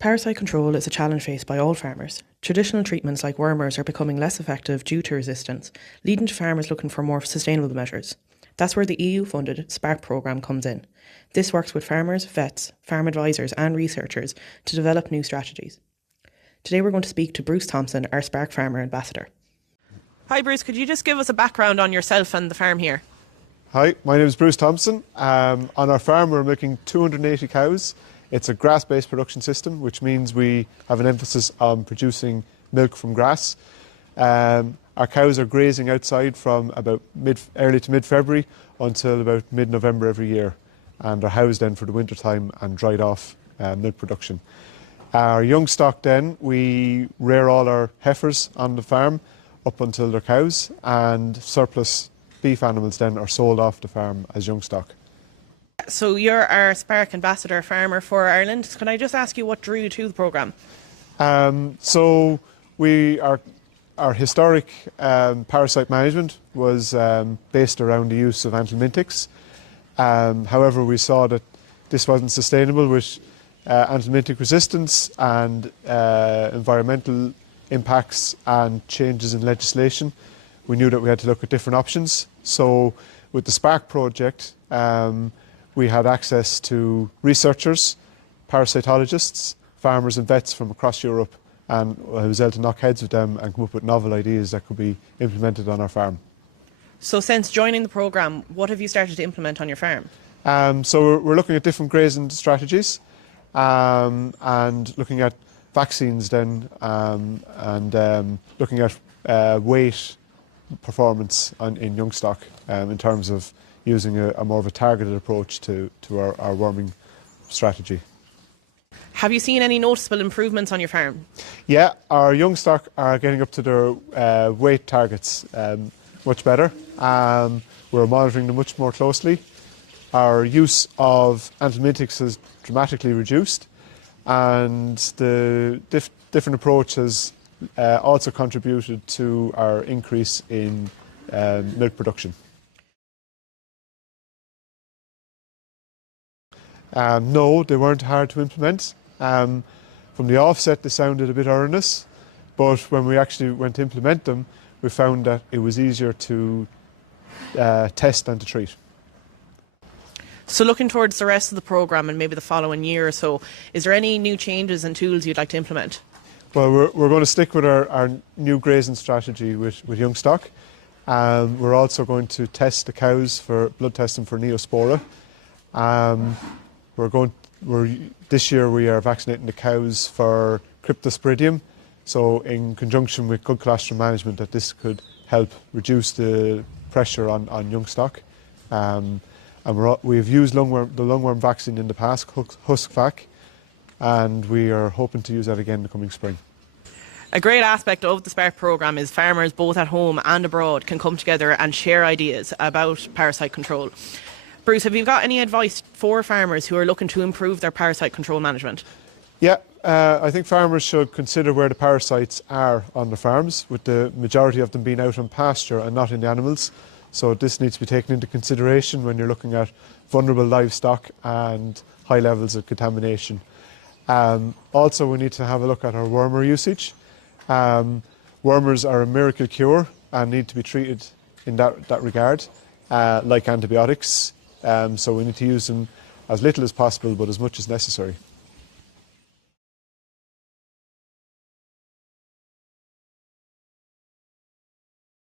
Parasite control is a challenge faced by all farmers. Traditional treatments like wormers are becoming less effective due to resistance, leading to farmers looking for more sustainable measures. That's where the EU-funded SPARC programme comes in. This works with farmers, vets, farm advisors and researchers to develop new strategies. Today we're going to speak to Bruce Thompson, our SPARC Farmer Ambassador. Hi Bruce, could you just give us a background on yourself and the farm here? Hi, my name is Bruce Thompson. On our farm we're milking 280 cows. It's a grass-based production system, which means we have an emphasis on producing milk from grass. Our cows are grazing outside from about early to mid-February until about mid-November every year, and are housed then for the winter time and dried off milk production. Our young stock then, we rear all our heifers on the farm up until they're cows, and surplus beef animals then are sold off the farm as young stock. So you're our SPARC Ambassador Farmer for Ireland. Can I just ask you what drew you to the programme? So our historic parasite management was based around the use of anthelmintics. However, we saw that this wasn't sustainable with anthelmintic resistance and environmental impacts and changes in legislation. We knew that we had to look at different options. So with the SPARC project, we had access to researchers, parasitologists, farmers and vets from across Europe, and I was able to knock heads with them and come up with novel ideas that could be implemented on our farm. So since joining the programme, what have you started to implement on your farm? So we're looking at different grazing strategies and looking at vaccines then and looking at weight performance in young stock in terms of using a more of a targeted approach to our worming strategy. Have you seen any noticeable improvements on your farm? Yeah, our young stock are getting up to their weight targets much better. We're monitoring them much more closely. Our use of anthelmintics has dramatically reduced, and the different approach has also contributed to our increase in milk production. No, they weren't hard to implement. From the offset they sounded a bit onerous, but when we actually went to implement them, we found that it was easier to test than to treat. So looking towards the rest of the programme and maybe the following year or so, is there any new changes and tools you'd like to implement? Well, we're going to stick with our new grazing strategy with young stock. We're also going to test the cows for blood testing for Neospora. This year we are vaccinating the cows for Cryptosporidium, so in conjunction with good cholesterol management, that this could help reduce the pressure on young stock. And we've used the lungworm vaccine in the past, Huskvac, and we are hoping to use that again in the coming spring. A great aspect of the SPARC programme is farmers both at home and abroad can come together and share ideas about parasite control. Bruce, have you got any advice for farmers who are looking to improve their parasite control management? Yeah, I think farmers should consider where the parasites are on the farms, with the majority of them being out on pasture and not in the animals. So this needs to be taken into consideration when you're looking at vulnerable livestock and high levels of contamination. Also, we need to have a look at our wormer usage. Wormers are a miracle cure and need to be treated in that regard, like antibiotics. So we need to use them as little as possible, but as much as necessary.